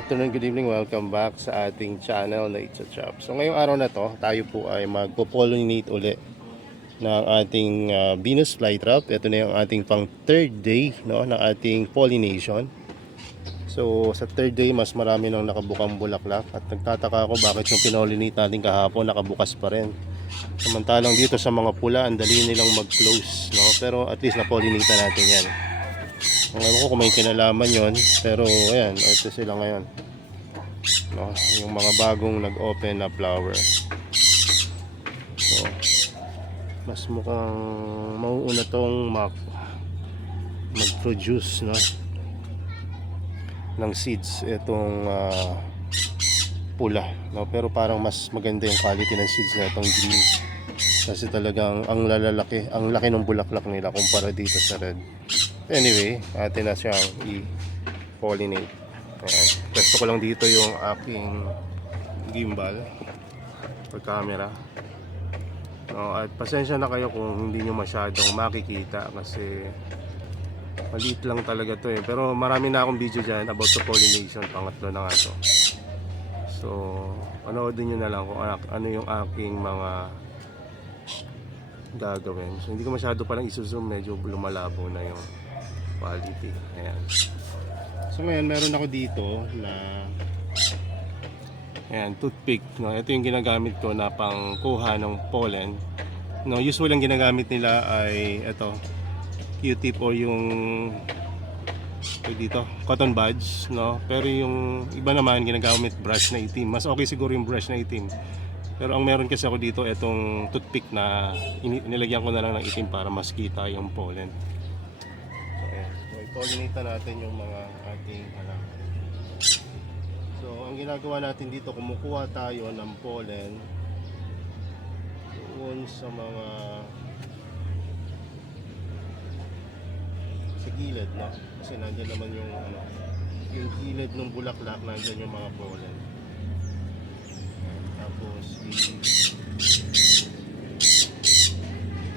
afternoon, good evening. Welcome back sa ating channel na It's a Chop. So ngayong araw na to, tayo po ay magpo-pollinate uli ng ating Venus flytrap. Ito na yung ating pang third day, no, ng ating pollination. So sa third day, mas marami nang nakabukang bulaklak. At nagtataka ako bakit yung pinollinate natin kahapon nakabukas pa rin. Samantalang dito sa mga pula, ang dali nilang mag-close, no? Pero at least na-pollinate na natin yan. Ngayon ko kung may kinalaman yon, pero ayan, ito sila ngayon, no? Yung mga bagong nag-open na flower. So mas mukhang mauuna tong mag-produce, no, ng seeds itong pula, no? Pero parang mas maganda yung quality ng seeds na itong green, kasi talagang ang laki ng bulaklak nila kumpara dito sa red. Anyway, atin na siyang i-pollinate. Ayan. Testo ko lang dito yung aking gimbal or camera. No, at pasensya na kayo kung hindi nyo masyadong makikita kasi maliit lang talaga to eh. Pero marami na akong video dyan about the pollination. Pangatlo na nga to. So, panoodin nyo na lang kung ano yung aking mga gagawin. So, hindi ko masyado palang isuzoom. Medyo lumalabo na yung quality. Ayan. So ngayon meron ako dito na ayan, toothpick, no? Ito yung ginagamit ko na pangkuha ng pollen, no? Usually ang ginagamit nila ay ito, Q-tip o yung dito, cotton buds, no? Pero yung iba naman ginagamit brush na itim. Mas okay siguro yung brush na itim. Pero ang meron kasi ako dito itong toothpick na nilagyan ko na lang ng itim para mas kita yung pollen. Pollinate na natin yung mga ating halaman. So ang ginagawa natin dito, kumukuha tayo ng pollen doon sa mga sa gilid, no? Kasi nandiyan naman yung yung gilid ng bulaklak, nandiyan yung mga pollen. Tapos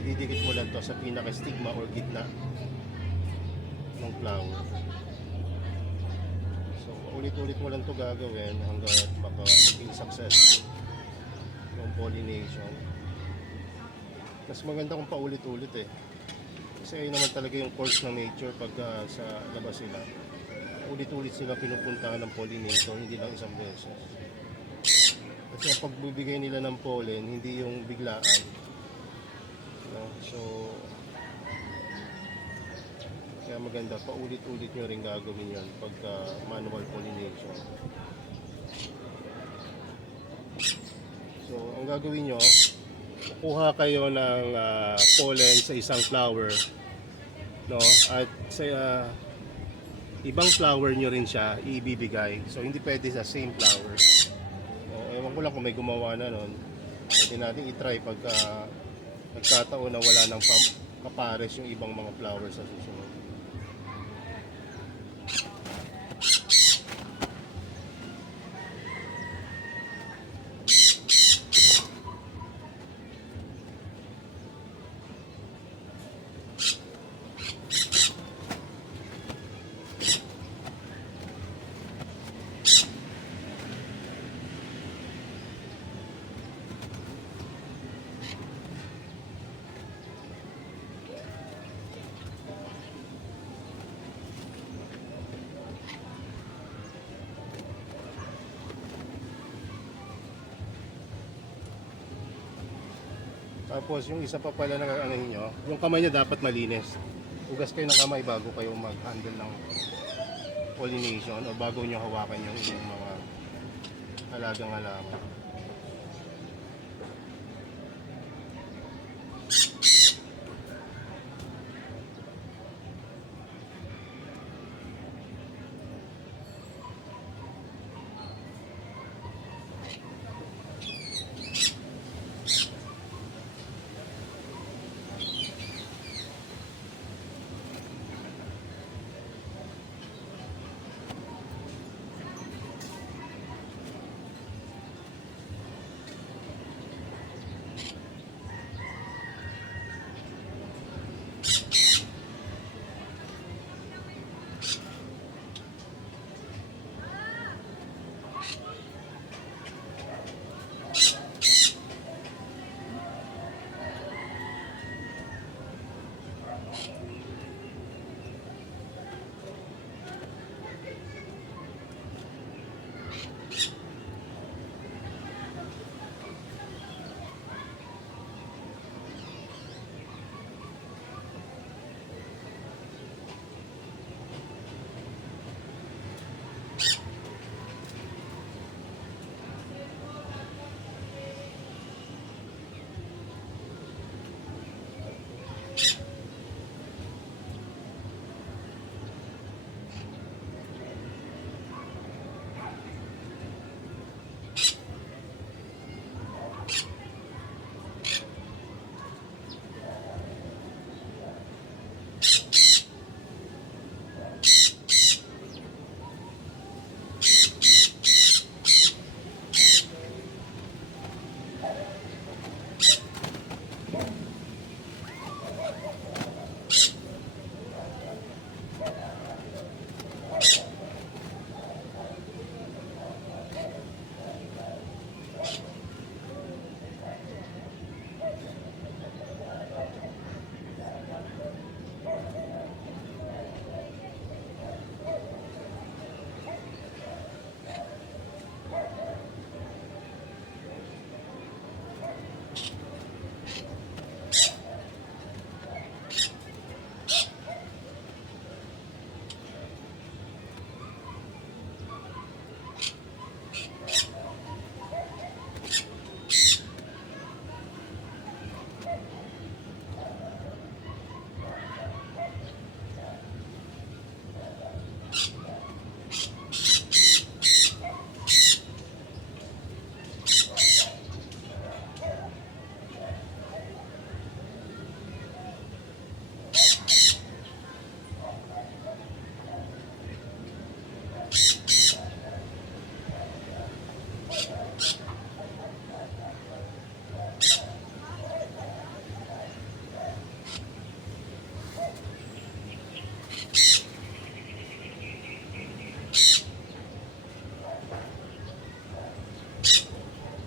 ididikit mo lang to sa pinaka-stigma or gitna ng flower. So ulit-ulit mo lang to gagawin hanggang maging successful yung pollination. Mas maganda kung paulit-ulit eh, kasi ayun naman talaga yung course ng nature. Pagka sa labas sila, ulit-ulit sila pinupuntahan ng pollinator, hindi lang isang beses. Kasi ang pagbibigay nila ng pollen, hindi yung biglaan, no? So kaya maganda, paulit-ulit nyo rin gagawin yan pagka manual pollination. So ang gagawin nyo, kukuha kayo ng pollen sa isang flower, no? At sa ibang flower nyo rin siya ibibigay. So hindi pwede sa same flower. So, ewan ko lang kung may gumawa na nun. Pwede natin itry pagka nagkataon na wala ng kapares yung ibang mga flowers sa susunod. Tapos yung isa pa pala na ano niyo, yung kamay niya dapat malinis. Hugas kayo ng kamay bago kayo mag-handle ng pollination o bago niyo hawakan yung inyong mga halagang halaman.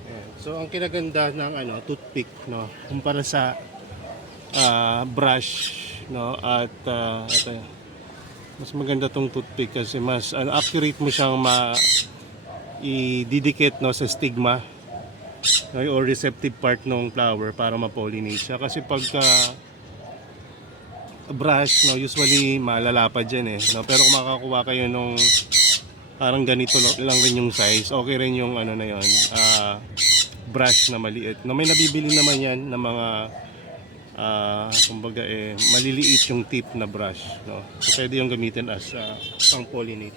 Ayan. So ang kinaganda ng toothpick, no, kumpara sa brush, no, at ito, mas maganda tong toothpick kasi mas accurate mo siyang ididikit, no, sa stigma, no, or receptive part ng flower para ma-pollinate siya. Kasi pagka brush, no, usually malalapad dyan, no, pero kung makakuha kayo nung parang ganito lang rin yung size, okay rin yung na yon, brush na maliit, no, may nabibili naman yan na mga kumbaga maliliit yung tip na brush, no, so pwede yung gamitin as pang pollinate.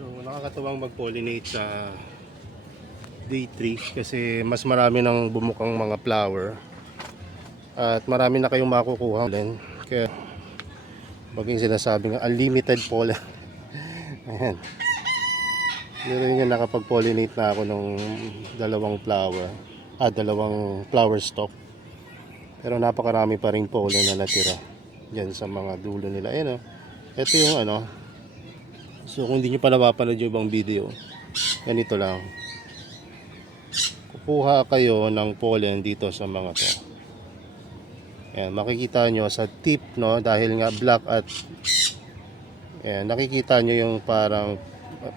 So nakakatuwang mag-pollinate sa day 3 kasi mas marami nang bumukang mga flower at marami na kayong makukuha ulit. Kaya bagay sinasabi nga unlimited pollen. Ayan. Pero yun, nakapag-pollinate na ako ng dalawang flower stalk. Pero napakarami pa rin pollen na natira dyan sa mga dulo nila. Ayan, ito yung so kung hindi nyo pa napapanood yung ibang video, ganito lang. Kukuha kayo ng pollen dito sa mga to. Ayan, makikita nyo sa tip, no, dahil nga black at ayan, nakikita nyo yung parang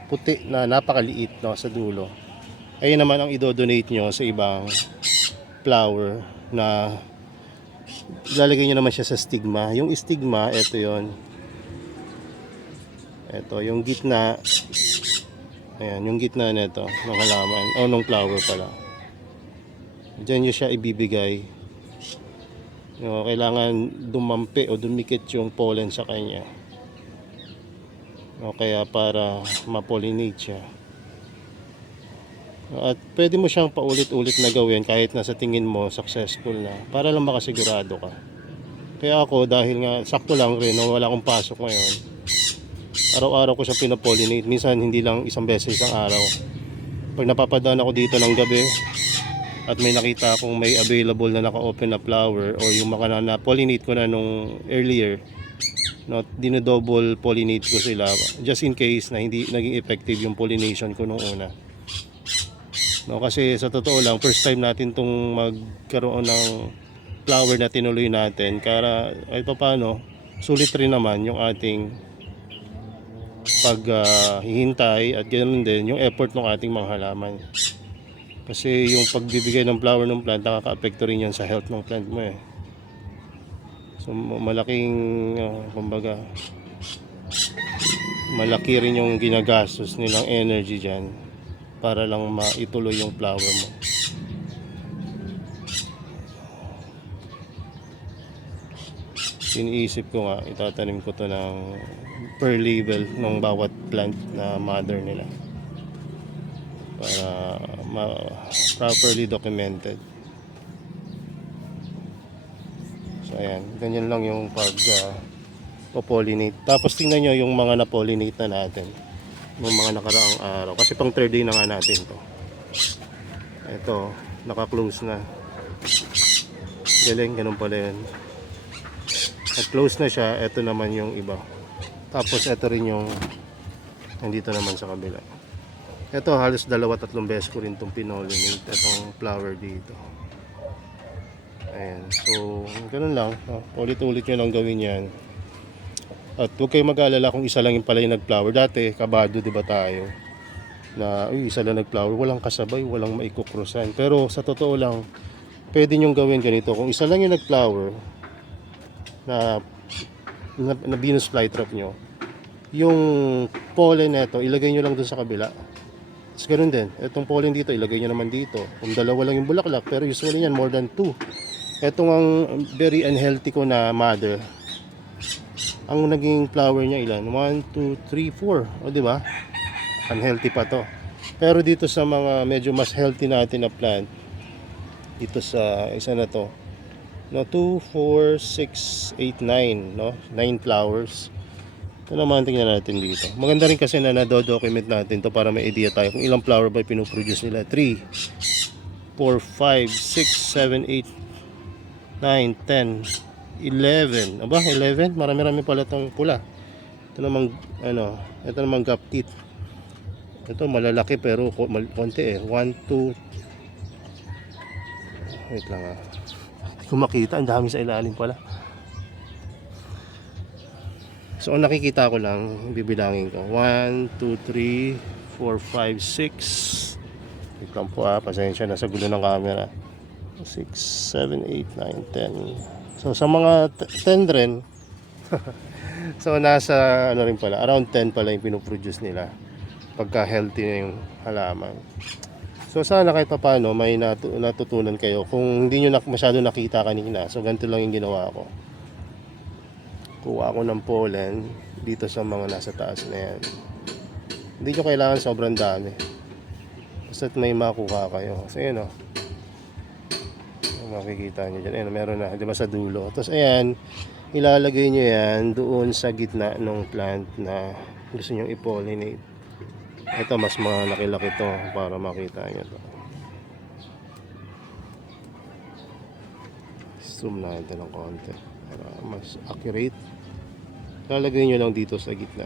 puti na napakaliit, no, sa dulo. Ayun naman ang idodonate nyo sa ibang flower na ilalagay nyo naman siya sa stigma. Yung stigma, ito yon. Ito, yung gitna. Ayan, yung gitna nito ng halaman o ng flower pala. Diyan nyo siya ibibigay. Kailangan dumampi o dumikit yung pollen sa kanya. Kaya para ma-pollinate siya. At pwede mo siyang paulit-ulit na gawin kahit na sa tingin mo successful na, para lang makasigurado ka. Kaya ako, dahil nga sakto lang rin, wala akong pasok ngayon, araw-araw ko siya pinapollinate. Minsan hindi lang isang beses isang araw. Pag napapadaan ako dito ng gabi at may nakita akong may available na naka-open na flower or yung mga na-pollinate ko na nung earlier, no, dinodouble pollinate ko sila just in case na hindi naging effective yung pollination ko nung una. No, kasi sa totoo lang, first time natin tong magkaroon ng flower na tinuloy natin. Kaya kahit pa paano, sulit rin naman yung ating paghihintay at ganoon din yung effort ng ating mga halaman. Kasi yung pagbibigay ng flower ng plant, nakaka-apekto rin yan sa health ng plant mo eh. So malaking kumbaga malaki rin yung ginagastos nilang energy dyan para lang maituloy yung flower mo. Iniisip ko nga, itatanim ko to ng per level ng bawat plant na mother nila para properly documented. So ayan, ganyan lang yung pollinate. Tapos tingnan nyo yung mga na-pollinate na natin ng mga nakaraang araw, kasi pang third day na nga natin to. Ito, naka-close na. Galing, ganun pala yun. Nag-close na siya. Ito naman yung iba. Tapos ito rin yung nandito naman sa kabila. Ito halos 2-3 beses ko rin itong pinollinate itong flower dito. Ayan. So ganun lang. Ulit-ulit nyo lang gawin yan. At huwag kayong mag-aalala kung isa lang yung pala yung nag-flower. Dati kabado diba tayo na isa lang nag-flower, walang kasabay, walang maikukrusan. Pero sa totoo lang, pwede nyong gawin ganito. Kung isa lang yung nag-flower na Venus flytrap nyo, yung pollen neto ilagay nyo lang dun sa kabila. Tapos ganoon din, itong pollen dito ilagay nyo naman dito. Kung dalawa lang yung bulaklak, pero usually yan more than 2. Etong ang very unhealthy ko na mother, ang naging flower niya ilan? 1, 2, 3, 4. O diba? Unhealthy pa to. Pero dito sa mga medyo mas healthy natin na plant, dito sa isa na to, no, 2, 4, 6, 8, 9, no? 9 flowers. Ito naman tingnan natin dito. Maganda rin kasi na na-document natin to para may idea tayo kung ilang flower ba pinoproduce nila. 3, 4, 5, 6, 7, 8, 9, 10, 11. Aba, 11? Marami-rami pala itong pula. Ito namang, ito namang gap teeth. Ito malalaki pero konti eh. 1, 2. Wait lang ah. Hindi ko makita. Ang dami sa ilalim pala. So ang nakikita ko lang, bibilangin ko. 1, 2, 3, 4, 5, 6. Wait lang po ah. Pasensya na sa gulo ng camera. 6, 7, 8, 9, 10. So sa mga 10 rin. So nasa ano rin pala, around 10 pala yung pinoproduce nila pagka healthy na yung halaman. So sana kahit pa paano may natutunan kayo. Kung hindi nyo masyado nakita kanina, so ganito lang yung ginawa ko. Kuha ko ng pollen dito sa mga nasa taas na yan. Hindi nyo kailangan sobrang dami, basta't may makuha kayo. So yun o, makikita nyo dyan, ayun, meron na, di ba, sa dulo. Tapos ayan, ilalagay nyo yan doon sa gitna ng plant na gusto nyo i-pollinate. Ito mas malaki-laki to para makita nyo to. Zoom natin ng konti para mas accurate. Lalagay nyo lang dito sa gitna.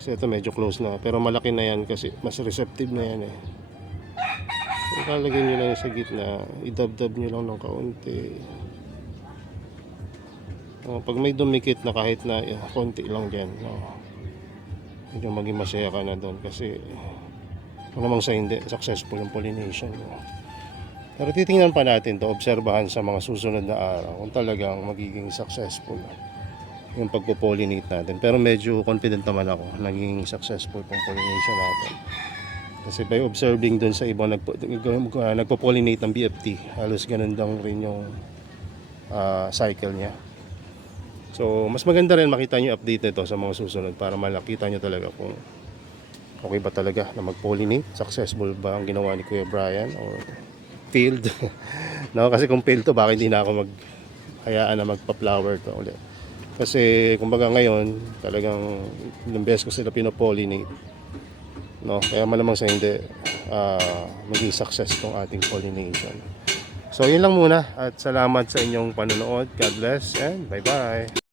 Kasi ito medyo close na, pero malaki na yan kasi mas receptive na yan eh. So lalagay nyo lang sa gitna, idabdab nyo lang ng kaunti. Pag may dumikit na kahit na konti lang dyan, medyo maging masaya ka na doon kasi kung namang sa hindi, successful yung pollination. Pero titingnan pa natin to, obserbahan sa mga susunod na araw kung talagang magiging successful yung pagpo-pollinate natin. Pero medyo confident naman ako naging successful pong pollination natin. Kasi by observing doon sa ibang nagpo-pollinate ng BFT, halos ganun lang rin yung cycle niya. So mas maganda rin makita nyo update nito sa mga susunod para malakita nyo talaga kung okay ba talaga na mag-pollinate, successful ba ang ginawa ni Kuya Brian or failed. No, kasi kung failed to, bakit hindi na ako hayaan na magpa-flower to ulit. Kasi kumbaga ngayon talagang ilang beses ko sila pinopollinate, no, kaya malamang sa hindi maging success tong ating pollination. So yun lang muna at salamat sa inyong panonood. God bless and bye bye.